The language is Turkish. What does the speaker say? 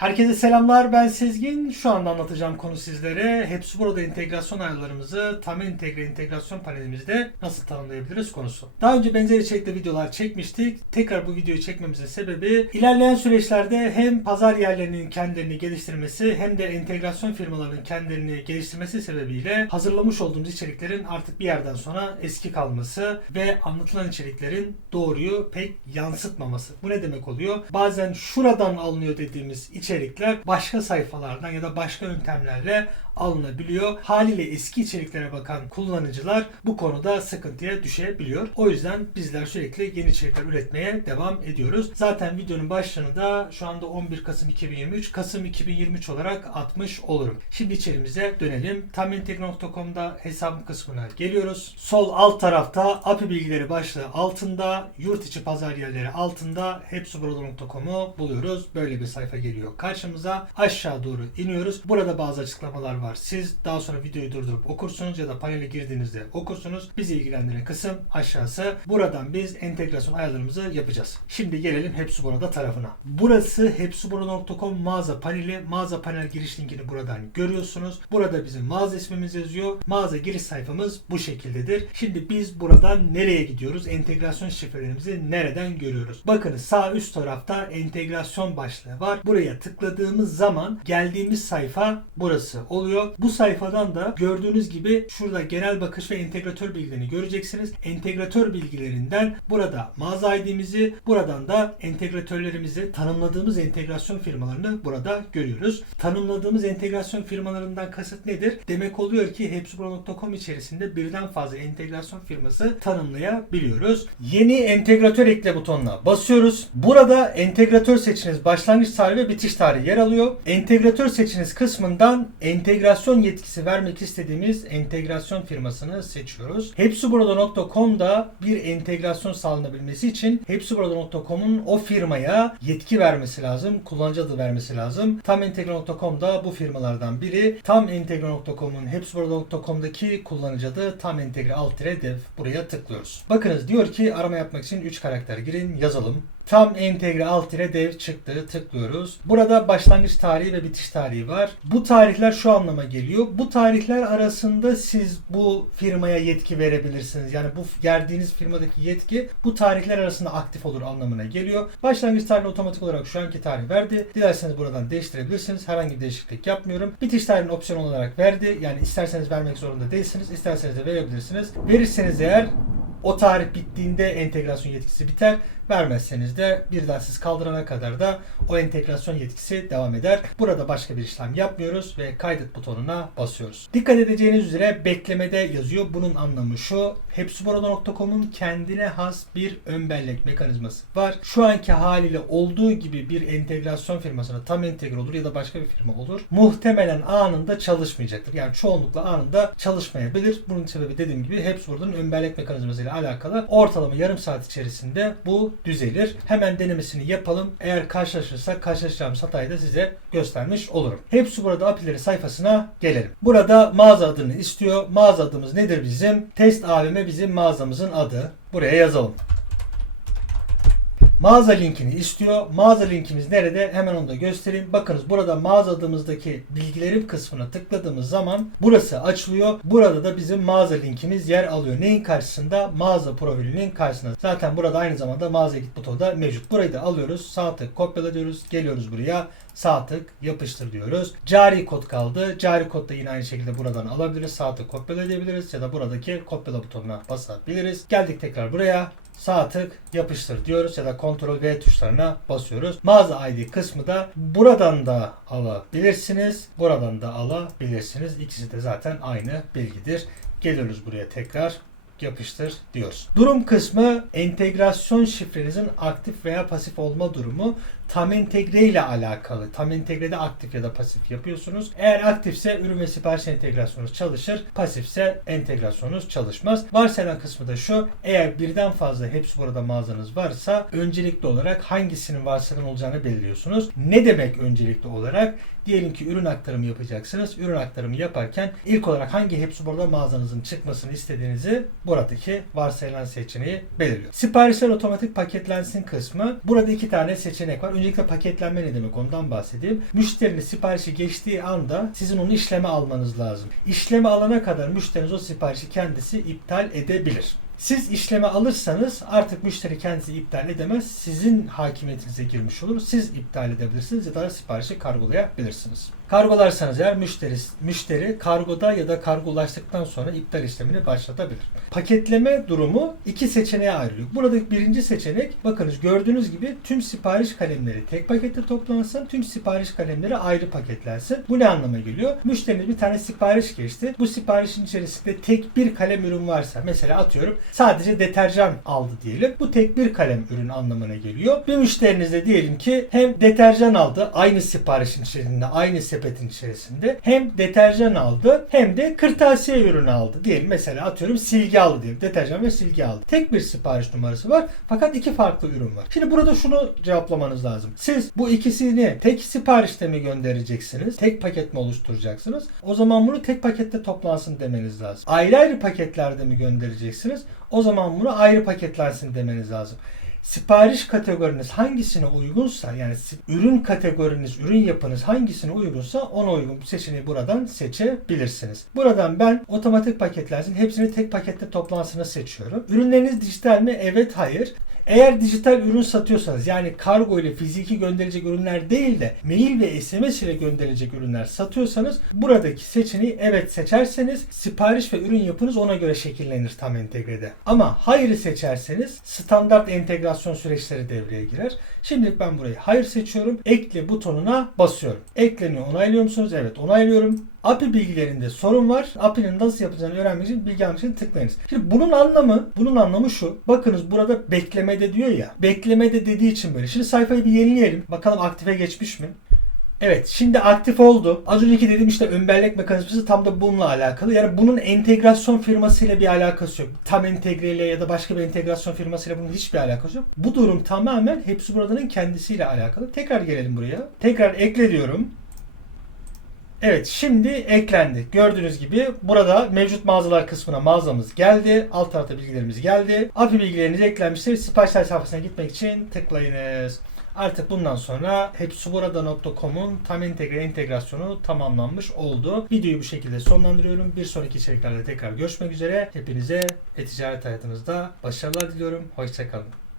Herkese selamlar ben Sezgin. Şu anda anlatacağım konu sizlere hepsi burada entegrasyon ayarlarımızı tam entegre entegrasyon panelimizde nasıl tanımlayabiliriz konusu. Daha önce benzer içerikli videolar çekmiştik. Tekrar bu videoyu çekmemizin sebebi ilerleyen süreçlerde hem pazar yerlerinin kendilerini geliştirmesi hem de entegrasyon firmalarının kendilerini geliştirmesi sebebiyle hazırlamış olduğumuz içeriklerin artık bir yerden sonra eski kalması ve anlatılan içeriklerin doğruyu pek yansıtmaması. Bu ne demek oluyor? Bazen şuradan alınıyor dediğimiz içerikler başka sayfalardan ya da başka yöntemlerle alınabiliyor. Haliyle eski içeriklere bakan kullanıcılar bu konuda sıkıntıya düşebiliyor. O yüzden bizler sürekli yeni içerikler üretmeye devam ediyoruz. Zaten videonun başlığında şu anda 11 Kasım 2023, Kasım 2023 olarak atmış olurum. Şimdi içerimize dönelim. Tamintegre.com'da hesabım kısmına geliyoruz. Sol alt tarafta API bilgileri başlığı altında, yurt içi pazar yerleri altında hepsiburada.com'u buluyoruz. Böyle bir sayfa geliyor karşımıza. Aşağı doğru iniyoruz. Burada bazı açıklamalar var. Siz daha sonra videoyu durdurup okursunuz ya da panele girdiğinizde okursunuz. Bizi ilgilendiren kısım aşağısı. Buradan biz entegrasyon ayarlarımızı yapacağız. Şimdi gelelim Hepsi Burada tarafına. Burası hepsiburada.com mağaza paneli. Mağaza panel giriş linkini buradan görüyorsunuz. Burada bizim mağaza ismimiz yazıyor. Mağaza giriş sayfamız bu şekildedir. Şimdi biz buradan nereye gidiyoruz? Entegrasyon şifrelerimizi nereden görüyoruz? Bakınız sağ üst tarafta entegrasyon başlığı var. Buraya tıkladığımız zaman geldiğimiz sayfa burası oluyor. Bu sayfadan da gördüğünüz gibi şurada genel bakış ve entegratör bilgilerini göreceksiniz. Entegratör bilgilerinden burada mağaza ID'mizi, buradan da entegratörlerimizi, tanımladığımız entegrasyon firmalarını burada görüyoruz. Tanımladığımız entegrasyon firmalarından kasıt nedir? Demek oluyor ki hepsibro.com içerisinde birden fazla entegrasyon firması tanımlayabiliyoruz. Yeni entegratör ekle butonuna basıyoruz. Burada entegratör seçiniz başlangıç tarihi ve bitiş tarihi yer alıyor. Entegratör seçiniz kısmından entegrasyon yetkisi vermek istediğimiz entegrasyon firmasını seçiyoruz. Hepsiburada.com'da bir entegrasyon sağlanabilmesi için hepsiburada.com'un o firmaya yetki vermesi lazım. Kullanıcı adı vermesi lazım. Tam da bu firmalardan biri. Tam Entegre.com'un hepsiburada.com'daki kullanıcı adı tam entegre alt dev. Buraya tıklıyoruz. Bakınız diyor ki arama yapmak için 3 karakter girin yazalım. Tam entegre alt dev çıktı. Tıklıyoruz. Burada başlangıç tarihi ve bitiş tarihi var. Bu tarihler şu anlama geliyor. Bu tarihler arasında siz bu firmaya yetki verebilirsiniz. Yani bu geldiğiniz firmadaki yetki bu tarihler arasında aktif olur anlamına geliyor. Başlangıç tarihi otomatik olarak şu anki tarih verdi. Dilerseniz buradan değiştirebilirsiniz. Herhangi bir değişiklik yapmıyorum. Bitiş tarihini opsiyon olarak verdi. Yani isterseniz vermek zorunda değilsiniz. İsterseniz de verebilirsiniz. Verirseniz eğer o tarih bittiğinde entegrasyon yetkisi biter. Vermezseniz de birden siz kaldırana kadar da o entegrasyon yetkisi devam eder. Burada başka bir işlem yapmıyoruz ve kaydet butonuna basıyoruz. Dikkat edeceğiniz üzere beklemede yazıyor. Bunun anlamı şu. Hepsiburada.com'un kendine has bir ön bellek mekanizması var. Şu anki haliyle olduğu gibi bir entegrasyon firmasına tam entegre olur ya da başka bir firma olur. Muhtemelen anında çalışmayacaktır. Yani çoğunlukla anında çalışmayabilir. Bunun sebebi dediğim gibi Hepsiburada'nın ön bellek mekanizması ile alakalı. Ortalama yarım saat içerisinde bu düzelir. Hemen denemesini yapalım. Eğer karşılaşırsak karşılaşacağımız hatayı da size göstermiş olurum. Hepsi burada apileri sayfasına gelelim. Burada mağaza adını istiyor. Mağaza adımız nedir bizim? Test AVM bizim mağazamızın adı. Buraya yazalım. Mağaza linkini istiyor. Mağaza linkimiz nerede? Hemen onu da göstereyim. Bakınız burada mağaza adımızdaki bilgilerim kısmına tıkladığımız zaman burası açılıyor. Burada da bizim mağaza linkimiz yer alıyor. Neyin karşısında? Mağaza profilinin karşısında. Zaten burada aynı zamanda mağaza git butonu da mevcut. Burayı da alıyoruz. Sağ tık kopyala diyoruz. Geliyoruz buraya. Sağ tık yapıştır diyoruz. Cari kod kaldı. Cari kod da yine aynı şekilde buradan alabiliriz. Sağ tık kopyala edebiliriz ya da buradaki kopyala butonuna basabiliriz. Geldik tekrar buraya sağ tık yapıştır diyoruz ya da Ctrl V tuşlarına basıyoruz. Mağaza ID kısmı da buradan da alabilirsiniz. Buradan da alabilirsiniz. İkisi de zaten aynı bilgidir. Geliyoruz buraya tekrar yapıştır diyoruz. Durum kısmı entegrasyon şifrenizin aktif veya pasif olma durumu tam entegre ile alakalı. Tam entegrede aktif ya da pasif yapıyorsunuz. Eğer aktifse ürün ve sipariş entegrasyonunuz çalışır. Pasifse entegrasyonunuz çalışmaz. Varsayılan kısmı da şu. Eğer birden fazla hepsi burada mağazanız varsa öncelikli olarak hangisinin varsayılan olacağını belirliyorsunuz. Ne demek öncelikli olarak? Diyelim ki ürün aktarımı yapacaksınız. Ürün aktarımı yaparken ilk olarak hangi hepsi burada mağazanızın çıkmasını istediğinizi buradaki varsayılan seçeneği belirliyor. Siparişler otomatik paketlensin kısmı. Burada iki tane seçenek var. Öncelikle paketlenme ne demek ondan bahsedeyim. Müşterinin siparişi geçtiği anda sizin onu işleme almanız lazım. İşleme alana kadar müşteriniz o siparişi kendisi iptal edebilir. Siz işleme alırsanız artık müşteri kendisi iptal edemez. Sizin hakimiyetinize girmiş olur. Siz iptal edebilirsiniz ya da siparişi kargolayabilirsiniz. Kargolarsanız eğer müşteri, müşteri kargoda ya da kargo ulaştıktan sonra iptal işlemini başlatabilir. Paketleme durumu iki seçeneğe ayrılıyor. Buradaki birinci seçenek bakınız gördüğünüz gibi tüm sipariş kalemleri tek pakette toplansın, tüm sipariş kalemleri ayrı paketlensin. Bu ne anlama geliyor? Müşteriniz bir tane sipariş geçti. Bu siparişin içerisinde tek bir kalem ürün varsa mesela atıyorum sadece deterjan aldı diyelim. Bu tek bir kalem ürün anlamına geliyor. Bir müşteriniz de diyelim ki hem deterjan aldı aynı siparişin içerisinde aynı sepetin içerisinde hem deterjan aldı hem de kırtasiye ürünü aldı diyelim. Mesela atıyorum silgi aldı diyelim. Deterjan ve silgi aldı. Tek bir sipariş numarası var fakat iki farklı ürün var. Şimdi burada şunu cevaplamanız lazım. Siz bu ikisini tek siparişte mi göndereceksiniz? Tek paket mi oluşturacaksınız? O zaman bunu tek pakette toplansın demeniz lazım. Ayrı ayrı paketlerde mi göndereceksiniz? O zaman bunu ayrı paketlensin demeniz lazım. Sipariş kategoriniz hangisine uygunsa yani ürün kategoriniz, ürün yapınız hangisine uygunsa ona uygun seçeneği buradan seçebilirsiniz. Buradan ben otomatik paketlensin hepsini tek pakette toplansını seçiyorum. Ürünleriniz dijital mi? Evet, hayır. Eğer dijital ürün satıyorsanız yani kargo ile fiziki gönderilecek ürünler değil de mail ve SMS ile gönderilecek ürünler satıyorsanız buradaki seçeneği evet seçerseniz sipariş ve ürün yapınız ona göre şekillenir tam entegrede. Ama hayırı seçerseniz standart entegrasyon süreçleri devreye girer. Şimdilik ben burayı hayır seçiyorum. Ekle butonuna basıyorum. Ekleniyor onaylıyor musunuz? Evet onaylıyorum. API bilgilerinde sorun var. API'nin nasıl yapacağını öğrenmek için bilgi almak için tıklayınız. Şimdi bunun anlamı, bunun anlamı şu. Bakınız burada beklemede diyor ya. Beklemede dediği için böyle. Şimdi sayfayı bir yenileyelim. Bakalım aktife geçmiş mi? Evet şimdi aktif oldu. Az önceki dediğim işte ön mekanizması tam da bununla alakalı. Yani bunun entegrasyon firmasıyla bir alakası yok. Tam entegreyle ya da başka bir entegrasyon firmasıyla bunun hiçbir alakası yok. Bu durum tamamen hepsi buradanın kendisiyle alakalı. Tekrar gelelim buraya. Tekrar ekle diyorum. Evet şimdi eklendi. Gördüğünüz gibi burada mevcut mağazalar kısmına mağazamız geldi. Alt tarafta bilgilerimiz geldi. API bilgileriniz eklenmiştir. Siparişler sayfasına gitmek için tıklayınız. Artık bundan sonra hepsiburada.com'un tam entegre entegrasyonu tamamlanmış oldu. Videoyu bu şekilde sonlandırıyorum. Bir sonraki içeriklerde tekrar görüşmek üzere. Hepinize e-ticaret hayatınızda başarılar diliyorum. Hoşçakalın.